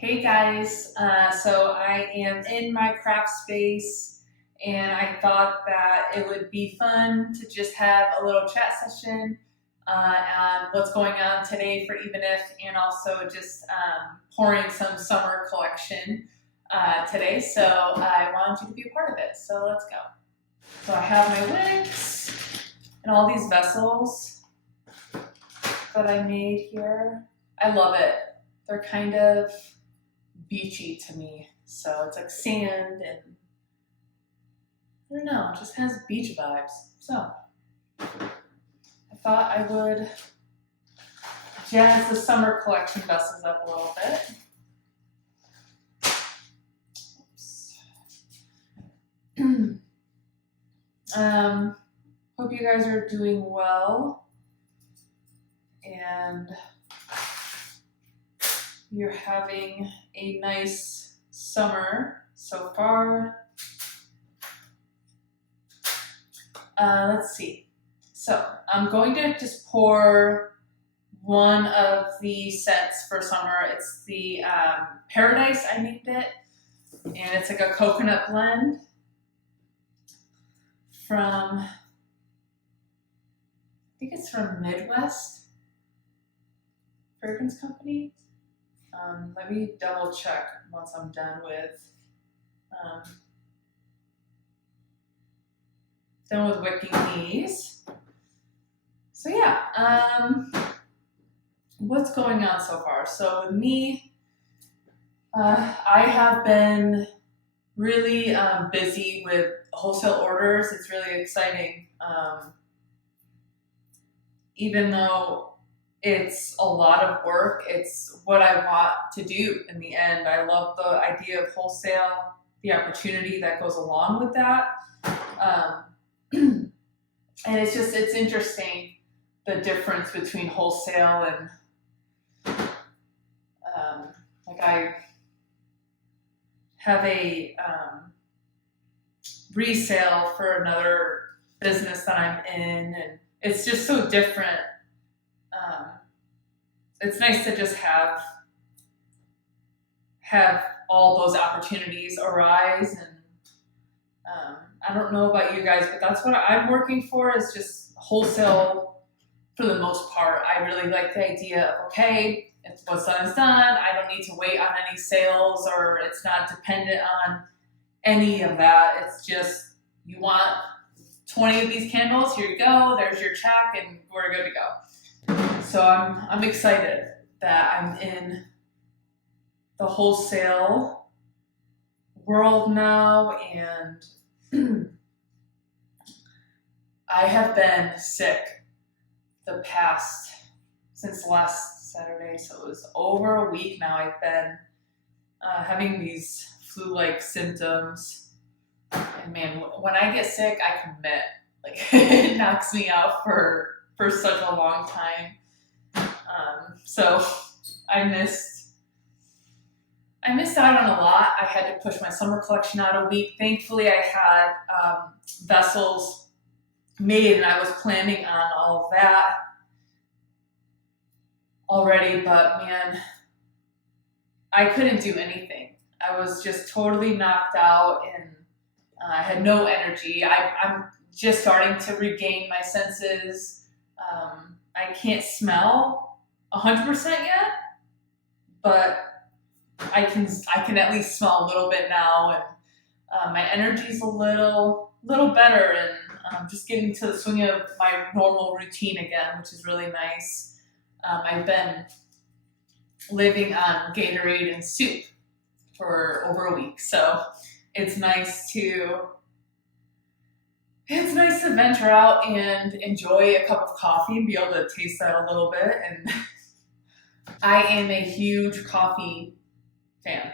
Hey guys, so I am in my craft space and I thought that it would be fun to just have a little chat session on what's going on today for Even If, and also just pouring some summer collection today. So I wanted you to be a part of it. So let's go. So I have my wicks and all these vessels that I made here. I love it. They're kind of beachy to me. So it's like sand and I don't know, it just has beach vibes. So I thought I would jazz the summer collection vessels up a little bit. Hope you guys are doing well and you're having a nice summer so far. Let's see. So I'm going to just pour one of the scents for summer. It's the Paradise, I named it. And it's like a coconut blend from, I think it's from Midwest Fragrance Company. Let me double check once I'm done with wicking these. So yeah, what's going on so far? So with me, I have been really busy with wholesale orders. It's really exciting. Even though it's a lot of work, it's what I want to do in the end. I love the idea of wholesale, the opportunity that goes along with that. And it's interesting, the difference between wholesale and like I have a resale for another business that I'm in, and it's just so different. It's nice to just have all those opportunities arise, and I don't know about you guys, but that's what I'm working for, is just wholesale for the most part. I really like the idea of, okay, it's what's done is done. I don't need to wait on any sales, or it's not dependent on any of that. It's just, you want 20 of these candles, here you go, there's your check, and we're good to go. So I'm excited that I'm in the wholesale world now, and I have been sick since last Saturday, so it was over a week now. I've been having these flu-like symptoms, and man, when I get sick, I commit. Like it knocks me out for such a long time. So I missed out on a lot. I had to push my summer collection out a week. Thankfully, I had vessels made, and I was planning on all of that already, but man, I couldn't do anything. I was just totally knocked out, and I had no energy. I'm just starting to regain my senses. I can't smell 100% yet, but I can at least smell a little bit now, and my energy's a little better, and I'm just getting to the swing of my normal routine again, which is really nice. I've been living on Gatorade and soup for over a week, so it's nice to venture out and enjoy a cup of coffee and be able to taste that a little bit. And I am a huge coffee fan.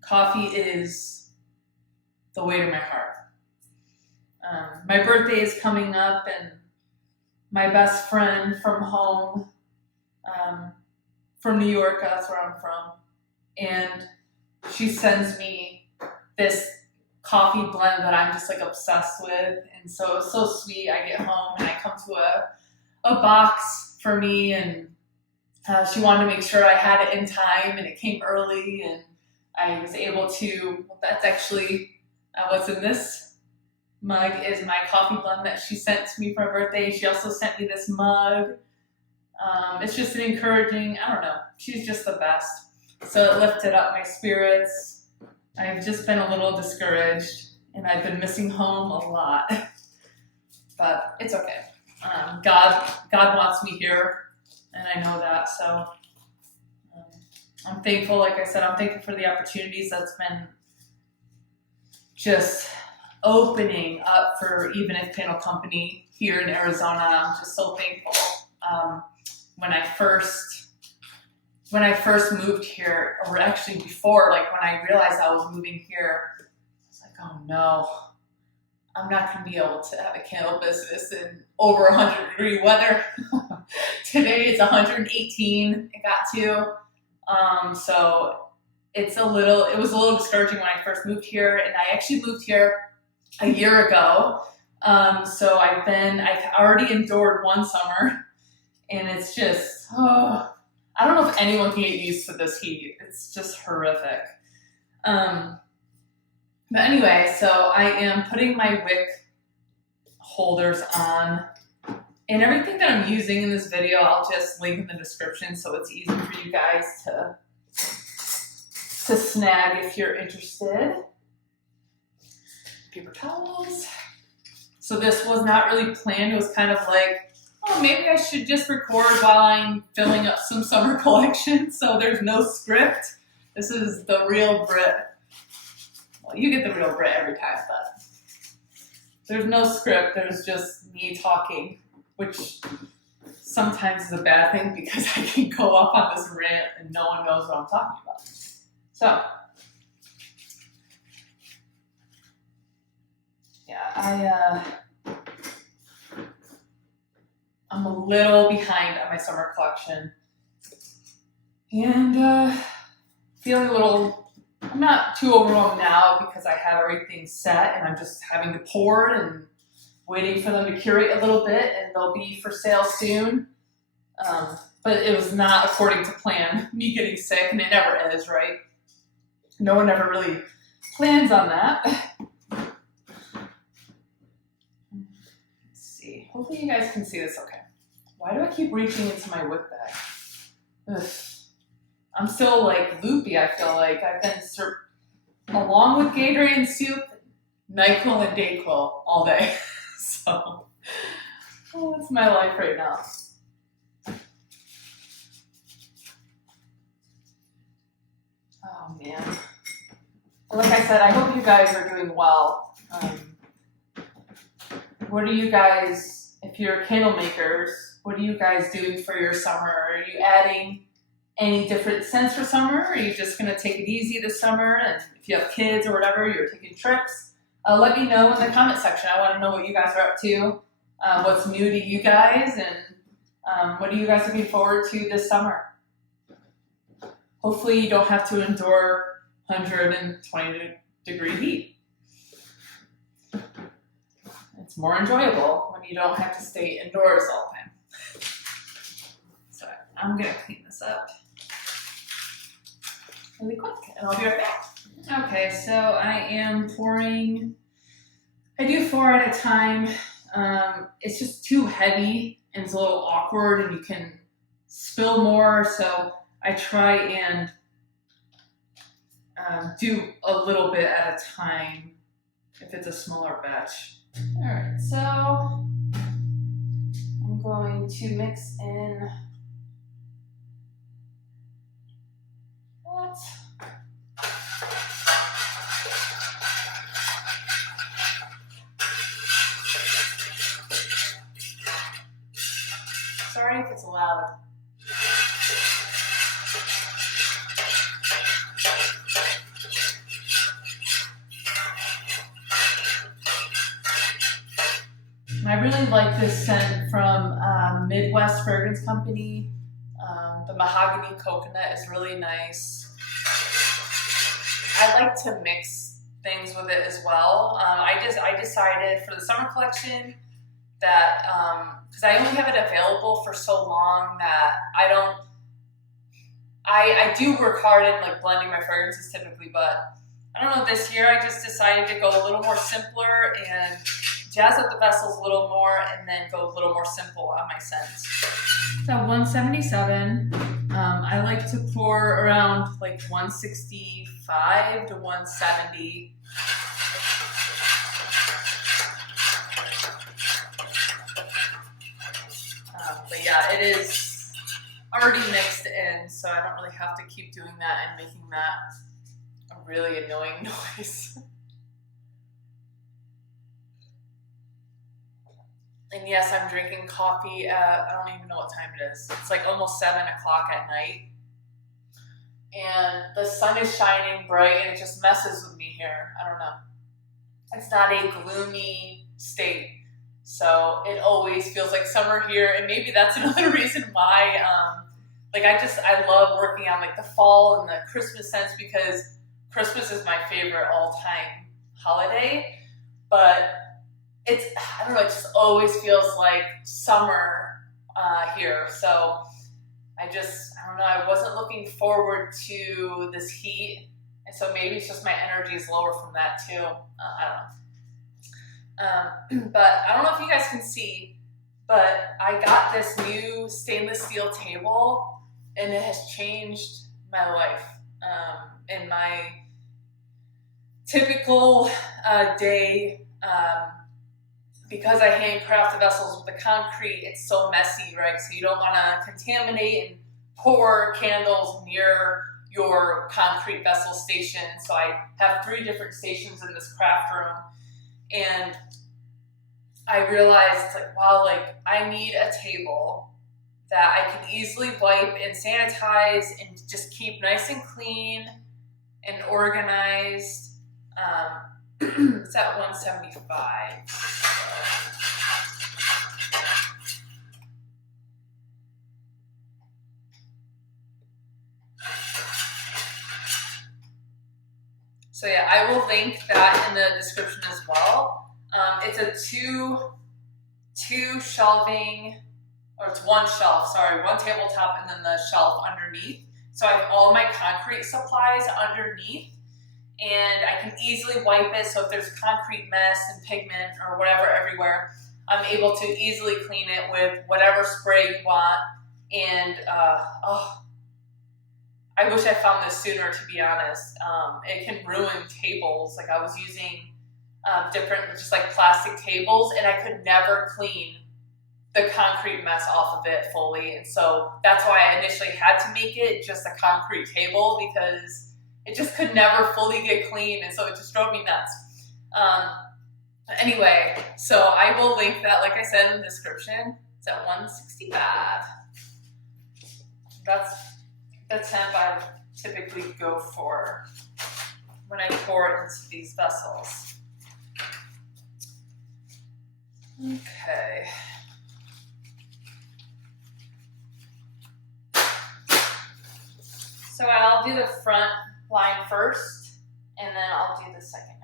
Coffee is the way to my heart. My birthday is coming up, and my best friend from home, from New York, that's where I'm from, and she sends me this coffee blend that I'm just like obsessed with, and so it's so sweet. I get home and I come to a box for me, and She wanted to make sure I had it in time, and it came early, and I was able to. Well, that's actually what's in this mug is my coffee blend that she sent to me for my birthday. She also sent me this mug. It's just an encouraging, I don't know, she's just the best. So it lifted up my spirits. I've just been a little discouraged, and I've been missing home a lot, but it's okay. God wants me here, and I know that, so I'm thankful. Like I said, I'm thankful for the opportunities that's been just opening up for Even If Panel Company here in Arizona. I'm just so thankful. When I first moved here, or actually before, like when I realized I was moving here, I was like, oh no, I'm not going to be able to have a candle business in over 100-degree weather. Today it's 118. It got to. So it was a little discouraging when I first moved here, and I actually moved here a year ago. So I've already endured one summer, and it's just, I don't know if anyone can get used to this heat. It's just horrific. But anyway, so I am putting my wick holders on, and everything that I'm using in this video, I'll just link in the description so it's easy for you guys to snag if you're interested. Paper towels. So this was not really planned. It was kind of like, oh, maybe I should just record while I'm filling up some summer collection. So there's no script. This is the real Brit. Well, you get the real Brit every time, but there's no script. There's just me talking, which sometimes is a bad thing because I can go off on this rant and no one knows what I'm talking about. So, yeah, I'm a little behind on my summer collection, and feeling a little. I'm not too overwhelmed now because I have everything set and I'm just having to pour and waiting for them to curate a little bit, and they'll be for sale soon. But it was not according to plan. Me getting sick, and it never is, right? No one ever really plans on that. Let's see. Hopefully you guys can see this okay. Why do I keep reaching into my wick bag? Ugh. I'm still like loopy, I feel like. I've been along with Gatorade and soup, NyQuil and DayQuil all day. So, that's my life right now. Oh man. Like I said, I hope you guys are doing well. What are you guys, if you're candle makers, what are you guys doing for your summer? Are you adding any different scents for summer? Are you just going to take it easy this summer? And if you have kids or whatever, you're taking trips, let me know in the comment section. I want to know what you guys are up to, what's new to you guys, and what are you guys looking forward to this summer? Hopefully you don't have to endure 120-degree heat. It's more enjoyable when you don't have to stay indoors all the time. So I'm going to clean this up really quick, and I'll be right back. Okay, so I am pouring. I do 4 at a time. It's just too heavy and it's a little awkward, and you can spill more. So I try and do a little bit at a time if it's a smaller batch. All right, so I'm going to mix in. What? Sorry if it's loud. I really like this scent from Midwest Fragrance Company. The mahogany coconut is really nice. I like to mix things with it as well. I decided for the summer collection that because I only have it available for so long that I don't I do work hard in like blending my fragrances typically, but I don't know, this year I just decided to go a little more simpler and jazz up the vessels a little more and then go a little more simple on my scents. So 177, I like to pour around like 165 to 170. But yeah, it is already mixed in, so I don't really have to keep doing that and making that a really annoying noise. And yes, I'm drinking coffee at, I don't even know what time it is. It's like almost 7 o'clock at night. And the sun is shining bright and it just messes with me here. I don't know. It's not a gloomy state. So it always feels like summer here. And maybe that's another reason why, I love working on like the fall and the Christmas scents, because Christmas is my favorite all-time holiday. But I don't know, it just always feels like summer here. So I don't know, I wasn't looking forward to this heat. And so maybe it's just my energy is lower from that too. I don't know. But I don't know if you guys can see, but I got this new stainless steel table and it has changed my life. In my typical day, because I handcraft the vessels with the concrete, it's so messy, right? So you don't want to contaminate and pour candles near your concrete vessel station. So I have 3 different stations in this craft room. And I realized, like, wow, like I need a table that I can easily wipe and sanitize and just keep nice and clean and organized. It's at 175. So yeah, I will link that in the description as well. It's a two shelving, or it's one shelf, sorry, one tabletop and then the shelf underneath. So I have all my concrete supplies underneath and I can easily wipe it. So if there's concrete mess and pigment or whatever everywhere, I'm able to easily clean it with whatever spray you want. And I wish I found this sooner, to be honest. It can ruin tables. Like I was using different, just like plastic tables, and I could never clean the concrete mess off of it fully. And so that's why I initially had to make it just a concrete table, because it just could never fully get clean. And so it just drove me nuts. Anyway, so I will link that, like I said, in the description. It's at 165. That's the temp I typically go for when I pour it into these vessels. Okay. So I'll do the front line first, and then I'll do the second after.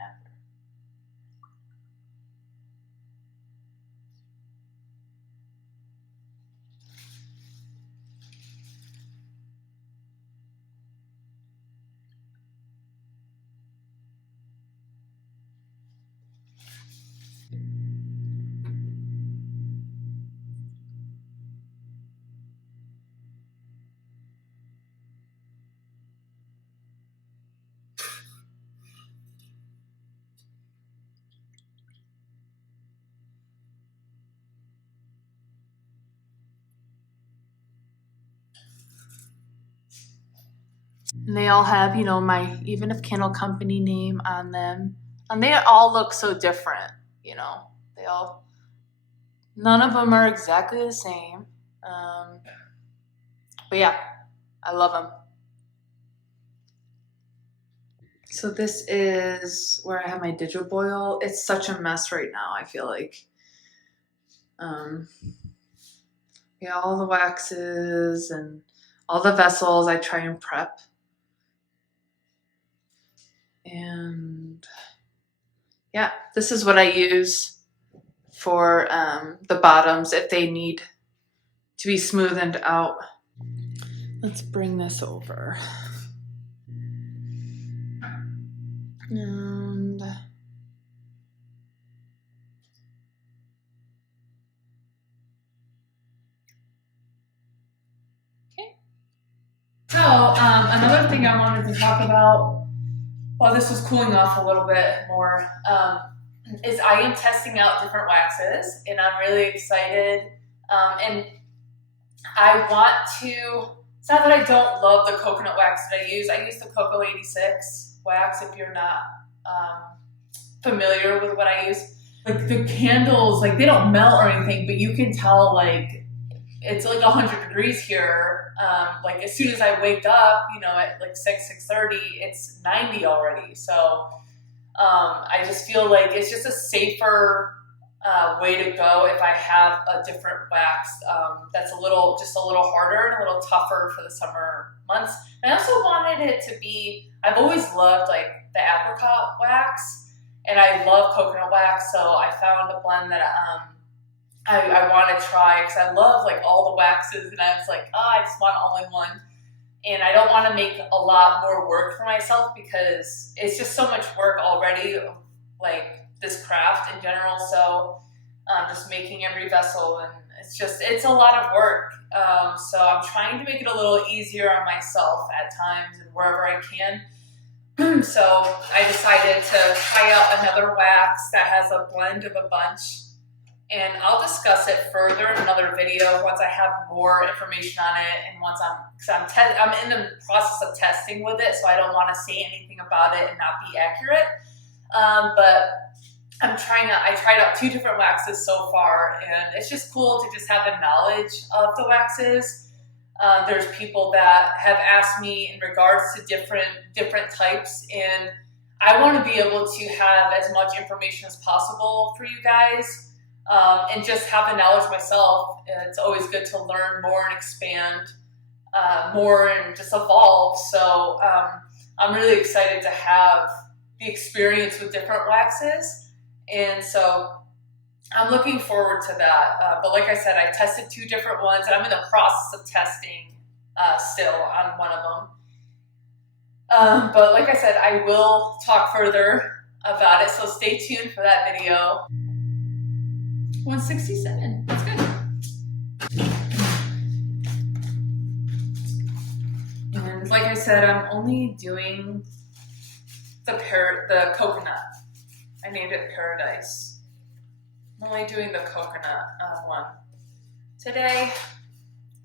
And they all have, my Even If Candle Company name on them. And they all look so different, none of them are exactly the same. But yeah, I love them. So this is where I have my DigiBoil. It's such a mess right now, I feel like. All the waxes and all the vessels I try and prep. And yeah, this is what I use for the bottoms if they need to be smoothened out. Let's bring this over. And okay. So another thing I wanted to talk about while this was cooling off a little bit more is I am testing out different waxes, and I'm really excited. And I want to, it's not that I don't love the coconut wax that I use the Cocoa 86 wax if you're not familiar with what I use. Like the candles, like they don't melt or anything, but you can tell like it's like 100 degrees here. Like as soon as I wake up, you know, at like 6:30, it's 90 already. So I just feel like it's just a safer way to go if I have a different wax that's just a little harder and a little tougher for the summer months. And I also wanted it to be, I've always loved like the apricot wax, and I love coconut wax, so I found a blend that I want to try because I love like all the waxes, and I was like, oh, I just want all-in-one. And I don't want to make a lot more work for myself because it's just so much work already, like this craft in general. So just making every vessel, and it's a lot of work. So I'm trying to make it a little easier on myself at times and wherever I can. So I decided to try out another wax that has a blend of a bunch. And I'll discuss it further in another video once I have more information on it, and once I'm in the process of testing with it, so I don't want to say anything about it and not be accurate. But I tried out 2 different waxes so far, and it's just cool to just have a knowledge of the waxes. There's people that have asked me in regards to different types, and I want to be able to have as much information as possible for you guys. And just have the knowledge myself. It's always good to learn more and expand more and just evolve. So I'm really excited to have the experience with different waxes. And so I'm looking forward to that. But like I said, I tested 2 different ones, and I'm in the process of testing still on one of them. But like I said, I will talk further about it. So stay tuned for that video. 167. That's good. And like I said, I'm only doing the coconut. I named it Paradise. I'm only doing the coconut one today.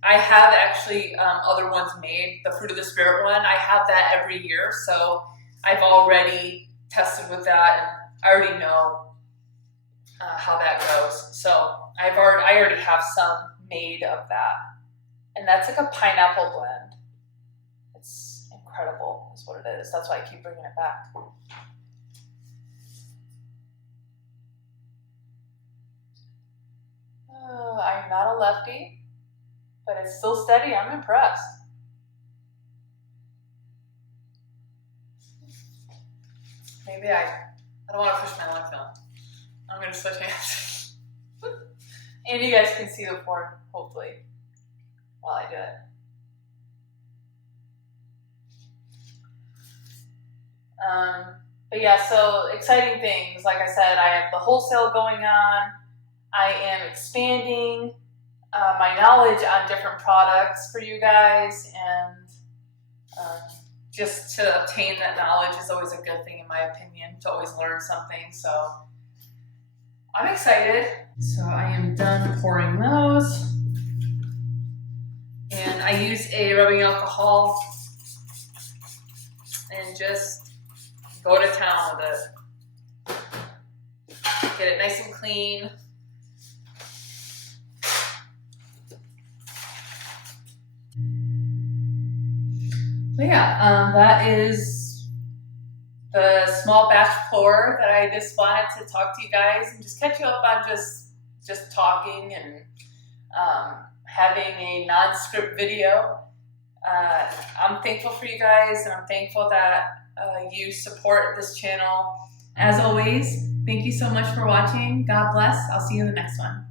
I have actually other ones made. The Fruit of the Spirit one, I have that every year, so I've already tested with that, and I already know how that goes. So I already have some made of that, and that's like a pineapple blend. It's incredible, is what it is. That's why I keep bringing it back. I'm not a lefty, but it's still steady. I'm impressed. Maybe I don't want to push my left on. I'm going to switch hands. And you guys can see the form, hopefully, while I do it. But yeah, so exciting things. Like I said, I have the wholesale going on. I am expanding my knowledge on different products for you guys, and just to obtain that knowledge is always a good thing in my opinion, to always learn something. So I'm excited. So I am done pouring those, and I use a rubbing alcohol and just go to town with it. Get it nice and clean. So yeah, that is the small batch pour that I just wanted to talk to you guys and just catch you up on just talking and having a non-script video. I'm thankful for you guys, and I'm thankful that you support this channel. As always, thank you so much for watching. God bless. I'll see you in the next one.